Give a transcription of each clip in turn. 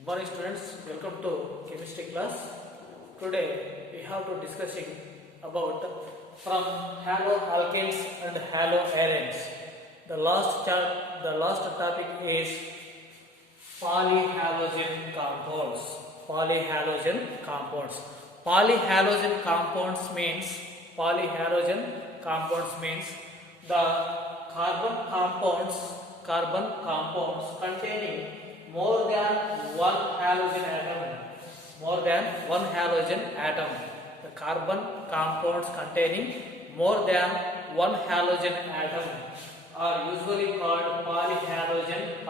Good morning students, welcome to chemistry class. Today we have to discussing about from haloalkanes and haloarenes. The last topic is polyhalogen compounds. Polyhalogen compounds. Polyhalogen compounds means the carbon compounds containing more than one halogen atom. The carbon compounds containing more than one halogen atom are usually called polyhalogen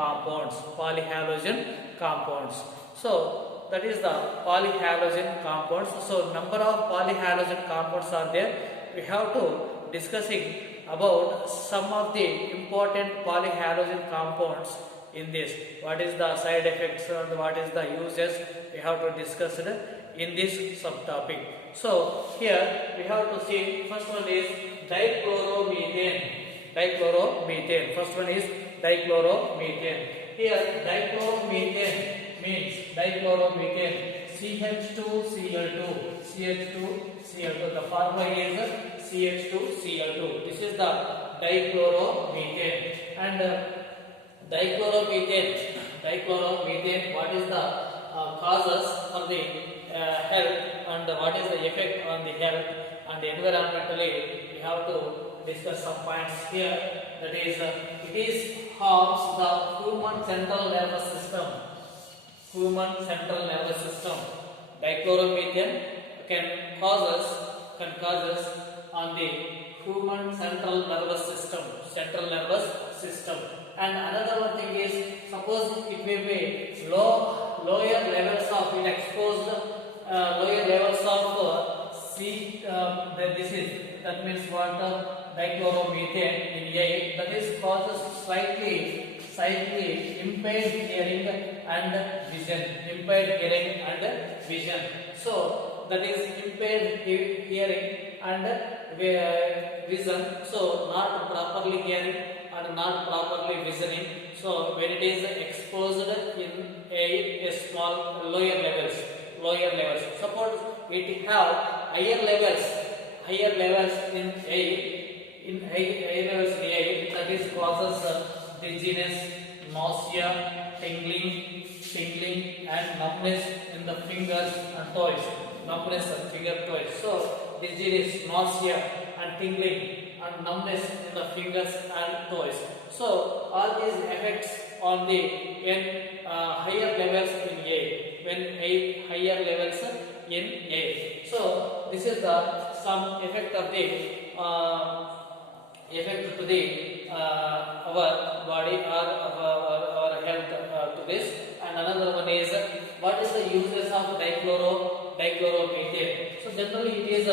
compounds. So that is the polyhalogen compounds. So number of polyhalogen compounds are there. We have to discussing about some of the important polyhalogen compounds in this. What is the side effects and what is the uses, we have to discuss it in this subtopic. So here we have to see first one is dichloromethane. First one is dichloromethane. Here dichloromethane means CH2Cl2. The formula is CH2Cl2. This is the dichloromethane. And dichloromethane, what is the causes for the health and what is the effect on the health and environmentally, we have to discuss some points here. That is, it harms the human central nervous system. Dichloromethane can causes on the human central nervous system. And another one thing is, suppose it may be lower levels of it exposed lower levels of that means what dichloromethane in air, that is causes slightly impaired hearing and vision. So that is impaired hearing and vision. So not properly hearing and not properly visioning. So when it is exposed in a small lower levels, suppose it have higher levels in air, that is causes dizziness, nausea, tingling and numbness in the fingers and toes. So dizziness, nausea and tingling and numbness in the fingers and toes. So all these effects on the higher levels in air, higher levels in air. So this is the some effect of the effect to the our body or our health to this. And another one is, what is the uses of dichloromethane? So generally it is you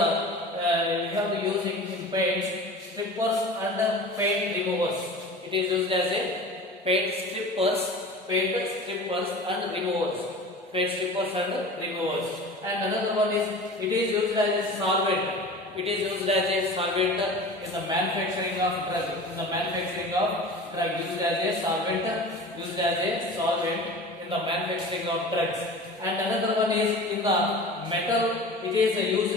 have to use it in paints, strippers and paint removers. It is used as a paint strippers and removers. And another one is, it is used as a solvent. In the manufacturing of drug. Used as a solvent in the manufacturing of drugs. And another one is in the metal. It is used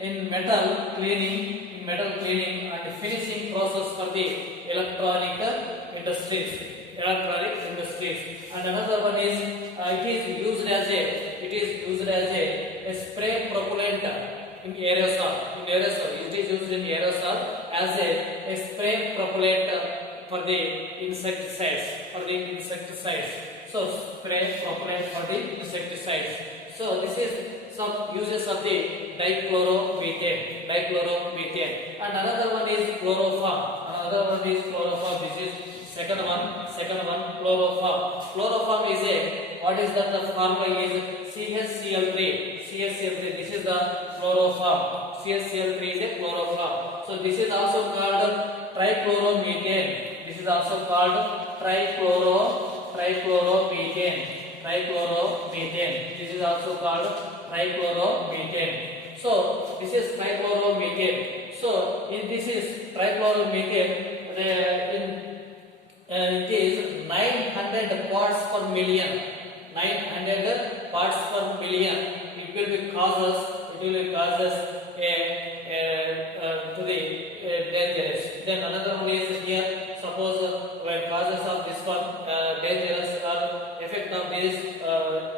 in metal cleaning and finishing process for the electronic industries. And another one is it is used as a spray propellant in aerosol. It is used in aerosol as a spray propellant for the insecticides. So spray propellant for the insecticides. So this is some uses of the dichloromethane. And another one is chloroform. This is second one, chloroform. Chloroform is what is that? The formula is CHCl3. This is the chloroform. CHCl3 is a chloroform. So this is also called trichloromethane. This is also called trichloromethane. This is also called trichloromethane. So this is trichloromethane. So in this is trichloromethane, it is 900 900 parts per million. 900 parts per million. It will be causes. It will be causes to the dangerous. Then another one is here. Suppose when causes of this one dangerous or effect of this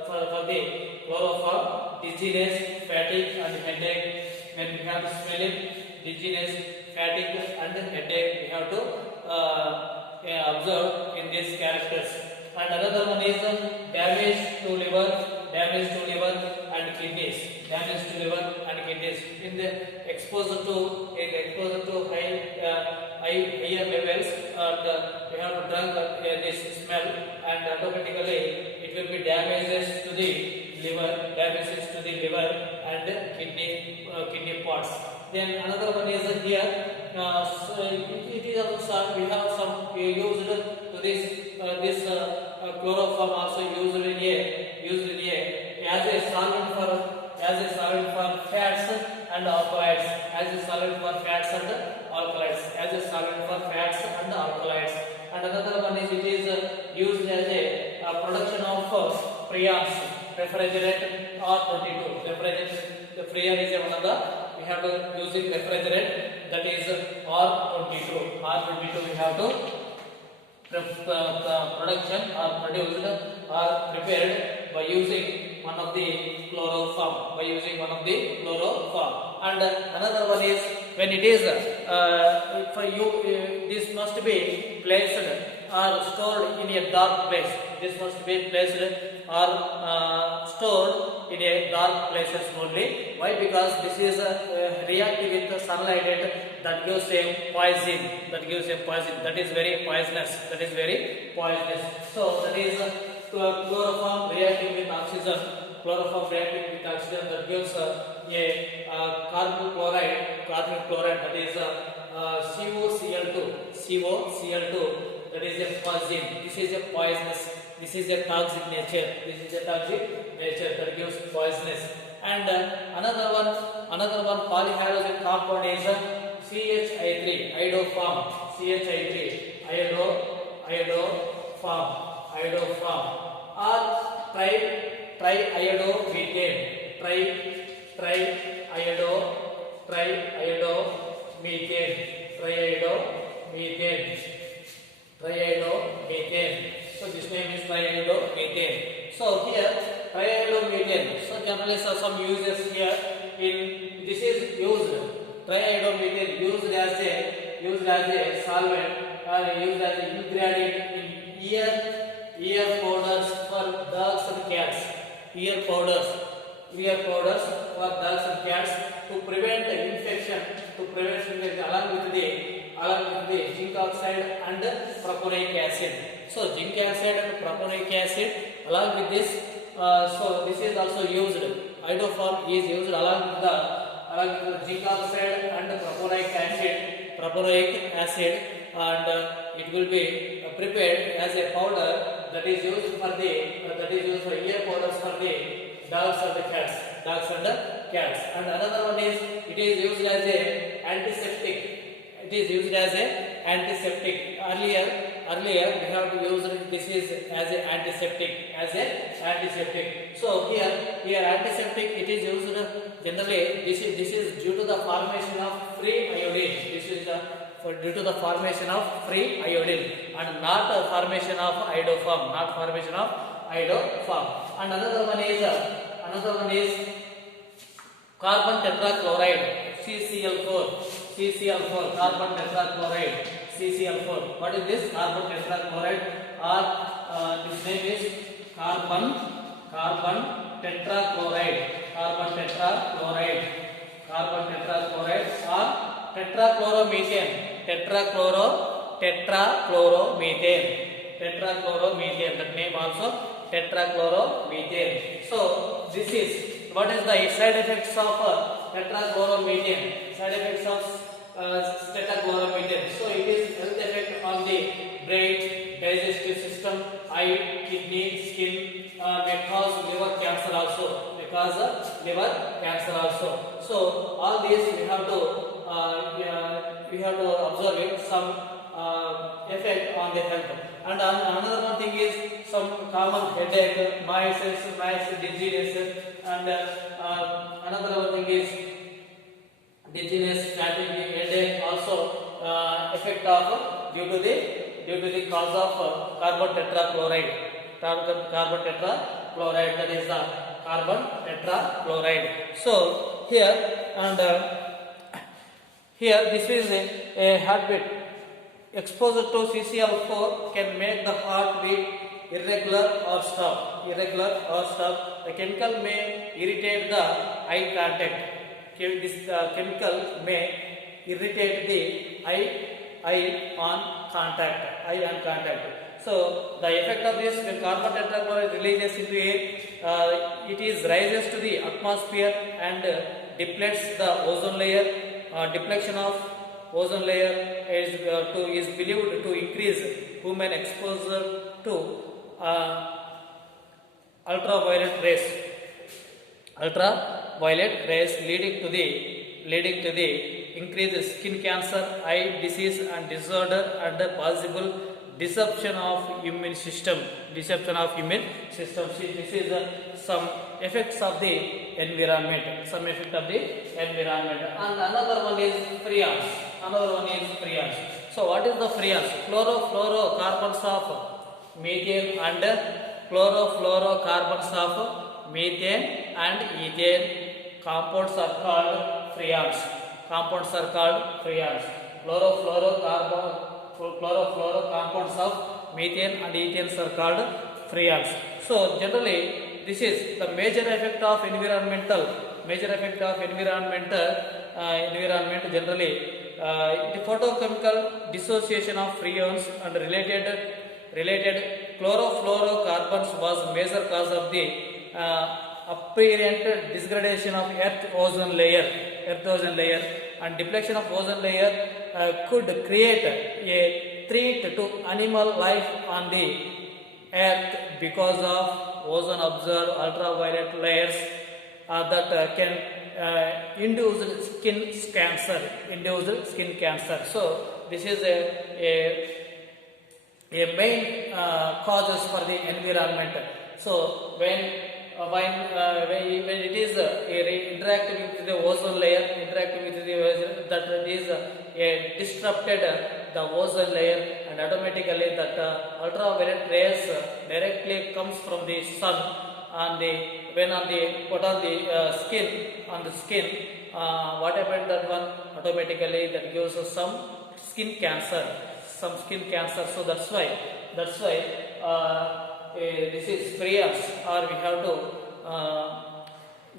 for the chloroform, dizziness, fatigue, and headache. When we have smelling, dizziness, fatigue, and headache, we have to observe in these characters. And another one is damage to liver, and kidneys. Damage to liver and kidneys. In the exposure to higher levels, we have to drink this smell, and automatically it will be damages to the liver, and kidney parts. Then another one is here. It is also we have some used to this chloroform also used in as a solvent for fats and alkaloids. As a solvent for fats and alkaloids. And another one is it is used as a production of freons, refrigerant R22. The freon is one of the we have to using refrigerant, that is R22. We have to production or produced or prepared by using one of the chloroform. And another one is when it is for you, this must be placed or stored in a dark place. This must be placed or stored in a dark places only. Why? Because this is reactive with the sunlight, that gives a poison. That is very poisonous. So that is chloroform reacting with oxygen. That gives a carbon chloride. That is COCl2. That is a poison. This is a poisonous. This is a toxic nature. That gives poisonous. And another one polyhalogen compound is CHI3, iodoform. Iodoform. Or triiodomethane. Triiodomethane. So this name is triiodomethane. So here triiodomethane. So generally some uses here in this is used. Triiodomethane used as a solvent or used as an ingredient in ear powders for dogs and cats. Ear powders for dogs and cats to prevent infection. Along with the zinc oxide and propanolic acid. So zinc acid and propanolic acid along with this. So this is also used. Iodoform is used along with the zinc oxide and propanolic acid, and it will be prepared as a powder that is used for ear powders for the dogs and cats. And another one is it is used as a antiseptic. Earlier we have used this is as a antiseptic. So here antiseptic it is used generally. This is due to the formation of free iodine. Due to the formation of free iodine and not formation of iodoform. And another one is carbon tetrachloride, CCl4. Carbon tetrachloride, CCl4. What is this? Carbon tetrachloride, or this name is carbon tetrachloride, or tetrachloromethane. That name also tetrachloromethane. So this is what is the side effects of tetrachloromethane. So it is health effect on the brain, digestive system, eye, kidney, skin, may cause liver cancer also. So all these we have to observe it, some effect on the health. And another one thing is common headache, noise, dizziness, and another thing is dizziness, fatigue, headache. Also effect of due to the cause of carbon tetrachloride. Carbon tetrachloride, that is the carbon tetrachloride. So here and here this is a heartbeat. Exposure to CCl4 can make the heartbeat irregular or stop. The chemical may irritate the eye contact. This chemical may irritate the eye on contact. So the effect of this, when carbon tetrachloride releases into air, it is rises to the atmosphere and depletes the ozone layer. Depletion of ozone layer is believed to increase human exposure to ultraviolet rays, leading to the increased skin cancer, eye disease and disorder, and the possible disruption of immune system. See, this is some effects of the environment. And another one is freons. So what is the freons? Chlorofluorocarbons of methane and chlorofluorocarbons of methane and ethane. Compounds are called freons. Chlorofluorocompounds of methane and ethane are called freons. So generally, this is the major effect of environment. Generally, the photochemical dissociation of freons and related chlorofluorocarbons was major cause of the apparent degradation of Earth ozone layer, and depletion of ozone layer could create a threat to animal life on the Earth because of ozone absorbed ultraviolet layers that can induce skin cancer. So this is a main causes for the environment. So when it is interacting with the ozone layer, that is disrupted the ozone layer, and automatically that ultraviolet rays directly comes from the sun, and when put on the skin, what happened that one automatically that gives us some skin cancer. So that's why this is freons, or we have to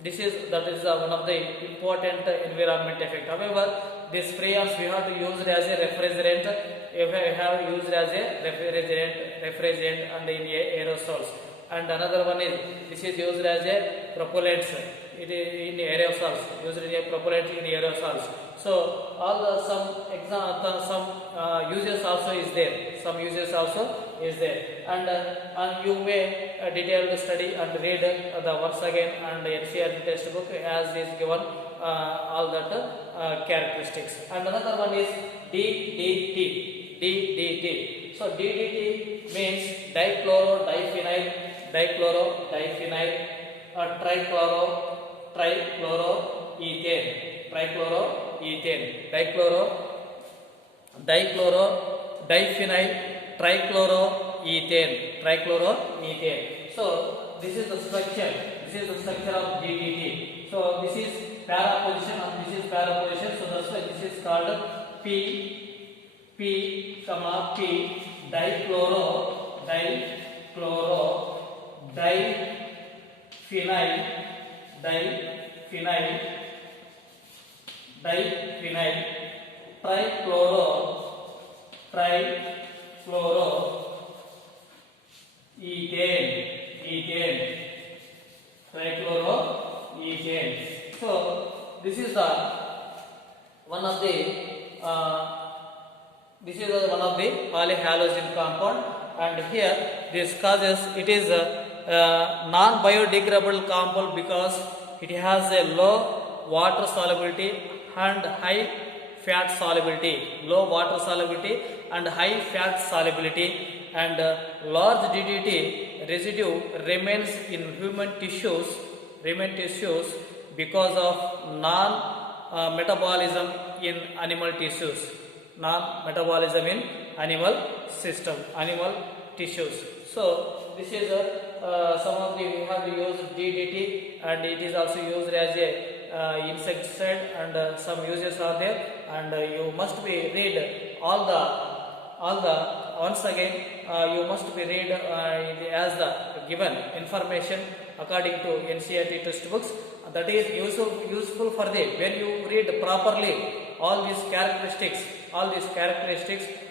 that is one of the important environment effect. However, this freons we have to use it as a refrigerant. We have used as a refrigerant and in aerosols. And another one is this is used as a propellant. It is in aerosols, used in a propellant in aerosols. So all some uses also is there. And you may detailed study and read the once again and NCERT textbook as is given all that characteristics. And another one is DDT. So DDT means dichloro-diphenyl, trichloroethane. So this is the structure of DDT. So this is para position and this is para position. So that's why this is called P, diphenyl, trichloroethane. So this is one of the polyhalogen compound, and here this causes it is a non-biodegradable compound because it has a low water solubility and high fat solubility, and high fat solubility, and large DDT residue remains in human tissues because of non-metabolism in animal tissues. Non-metabolism in animal tissues. So this is some of the, we have used DDT, and it is also used as a insecticide, and some uses are there, and you must be read all the once again you must be read as the given information according to NCERT textbooks. That is useful for the, when you read properly all these characteristics,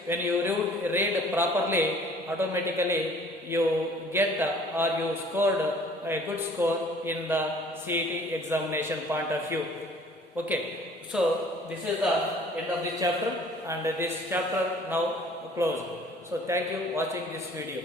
when you read properly, automatically you get or you scored a good score in the CET examination point of view. Okay, so this is the end of the chapter, and this chapter now closed. So thank you watching this video.